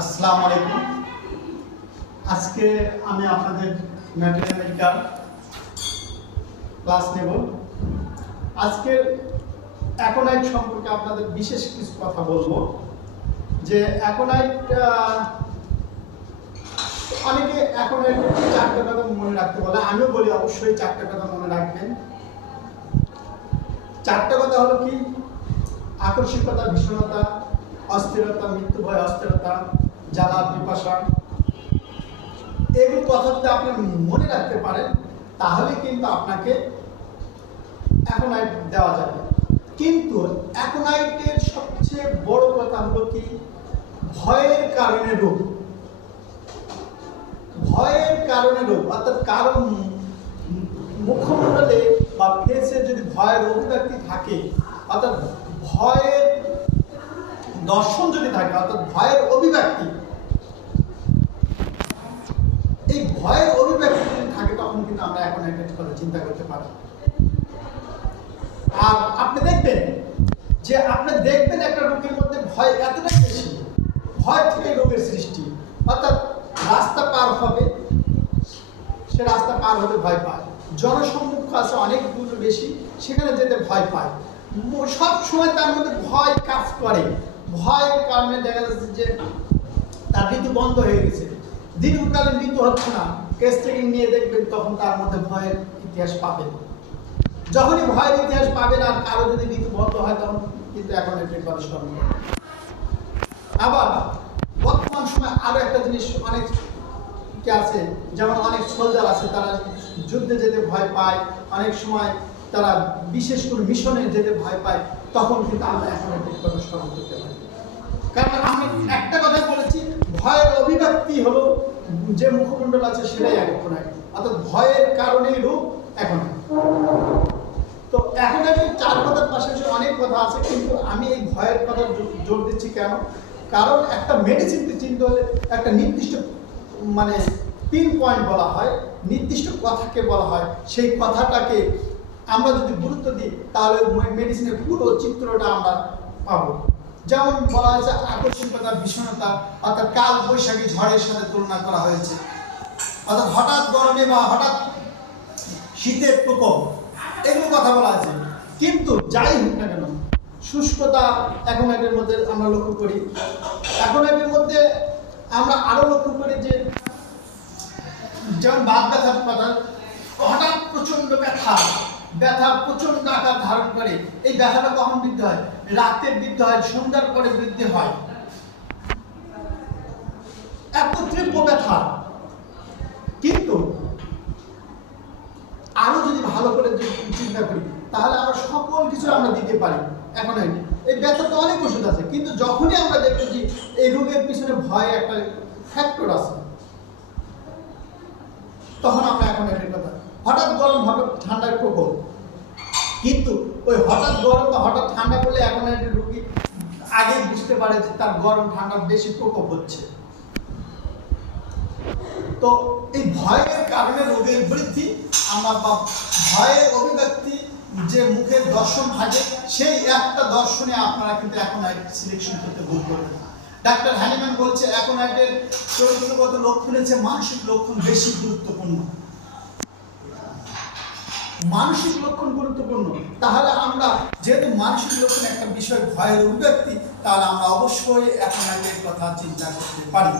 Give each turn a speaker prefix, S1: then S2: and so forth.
S1: আসসালামু আলাইকুম। আজকে আমি আপনাদের ম্যাথমেটিক্যাল ক্লাস নেব। আজকে অ্যাকোনাইট সম্পর্কে আপনাদের বিশেষ কিছু কথা বলব। যে অ্যাকোনাইট অনেকে অ্যাকোনাইট চারটে কথা মনে রাখতে বলে, আমিও বলি অবশ্যই চারটে কথা মনে রাখবেন। চারটে কথা হলো কি? আকস্মিকতা, ভীষণতা, অস্থিরতা মৃত্যু ভয় অস্থিরতা জ্বালা পিপাসা এগুলো কথা যদি আপনি মনে রাখতে পারেন, তাহলে কিন্তু আপনাকে অ্যাকোনাইট দেওয়া যাবে। কিন্তু অ্যাকোনাইটের সবচেয়ে বড় কথা হলো কি? ভয়ের কারণে রোগ। ভয়ের কারণে রোগ, অর্থাৎ কারণ মুখমণ্ডলে বা ফেসে যদি ভয়ের অভিব্যক্তি থাকে, অর্থাৎ ভয়ের দর্শন যদি থাকে, অর্থাৎ ভয়ের অভিব্যক্তি, এই ভয়ের অভিব্যক্তি যদি থাকে, তখন কিন্তু আমরা এখন একটা চিন্তা করতে পারি। আর আপনি দেখবেন যে আপনি দেখবেন একটা রোগীর মধ্যে ভয় এতটাই বেশি, ভয় থেকে রোগের সৃষ্টি, অর্থাৎ রাস্তা পার হবে, সে রাস্তা পার হতে ভয় পায়। জনসম্মুখ আছে, অনেক দূর বেশি, সেখানে যেতে ভয় পায়। সব সময় তার মধ্যে ভয় কাজ করে। ভয়ের কারণে দেখা যাচ্ছে যে তার ঋতু বন্ধ হয়ে গেছে। দীর্ঘকালে ঋতু হচ্ছে না। কেস ট্রেকিং নিয়ে দেখবেন তখন তার মধ্যে ভয়ের ইতিহাস পাবেন। যখনই ভয়ের ইতিহাস পাবেন আর কারও যদি ঋতু বন্ধ হয় তখন কিন্তু এখন সম্ভব আবার বর্তমান সময় আরও একটা জিনিস অনেক কে আছে, যেমন অনেক সোলজার আছে, তারা যুদ্ধে যেতে ভয় পায়। অনেক সময় তারা বিশেষ করে মিশনে যেতে ভয় পায়। তখন কিন্তু আমরা এখন স্মরণ করতে পারি। কারণ আমি একটা কথা বলেছি, ভয়ের অভিব্যক্তি হলো যে মুখমণ্ডল আছে সেটাই এখন অর্থাৎ ভয়ের কারণেই রূপ এখন। তো এখন আমি চার কথার পাশাপাশি অনেক কথা আছে, কিন্তু আমি এই ভয়ের কথা জোর দিচ্ছি কেন? কারণ একটা মেডিসিনকে চিনতে হলে একটা নির্দিষ্ট মানে পিন পয়েন্ট বলা হয়, নির্দিষ্ট কথাকে বলা হয়। সেই কথাটাকে আমরা যদি গুরুত্ব দিই, তাহলে মেডিসিনের পুরো চিত্রটা আমরা পাবো। যেমন বলা হয়েছে, আকস্মিকতা ভীষণতা অর্থাৎ কাল বৈশাখী ঝড়ের সাথে তুলনা করা হয়েছে। অর্থাৎ হঠাৎ গরমে বা হঠাৎ শীতের প্রকোপ, এগুলো কথা বলা আছে কিন্তু যাই হোক না কেন, শুষ্কতা এখন এর মধ্যে আমরা লক্ষ্য করি। এখন এর মধ্যে আমরা আরও লক্ষ্য করি যে, যেমন বাদ ব্যথার কথা হঠাৎ প্রচণ্ড ব্যথা ব্যথা প্রচণ্ড আকার ধারণ করে। এই ব্যথাটা কখন বৃদ্ধি হয়? রাতে বৃদ্ধি হয়, সন্ধ্যার পরে বৃদ্ধি হয়। এত ব্যথা। কিন্তু আরও যদি ভালো করে চিন্তা করি, তাহলে আমরা সকল কিছু আমরা দিতে পারি। এখন এই ব্যথা তো অনেক ওষুধ আছে, কিন্তু যখনই আমরা দেখব যে এই রোগের পিছনে ভয় একটা ফ্যাক্টর আছে, তখন আমরা এখন এর কথা হঠাৎ গরম, হঠাৎ ঠান্ডার প্রকোপ। কিন্তু ওই হঠাৎ গরম বা হঠাৎ ঠান্ডা পড়লে এখন একটা রোগী আগে বুঝতে পারে যে তার গরম, ঠান্ডা বেশি প্রকোপ হচ্ছে। তো এই ভয়ের কারণে রোগের বৃদ্ধি, আমরা বা ভয়ের অভিব্যক্তি যে মুখের দর্শন থাকে সেই একটা দর্শনে আপনারা কিন্তু এখন সিলেকশন করতে ভুল করবেন ডাক্তার হ্যানিম্যান বলছে, এখন চরিত্রগত লক্ষণের চেয়ে মানসিক লক্ষণ বেশি গুরুত্বপূর্ণ। মানসিক লক্ষণ গুরুত্বপূর্ণ। তাহলে আমরা যেহেতু মানসিক লক্ষণ একটা বিষয়, ভয়ের অভিব্যক্তি, তাহলে আমরা অবশ্যই এখন কথা চিন্তা করতে পারি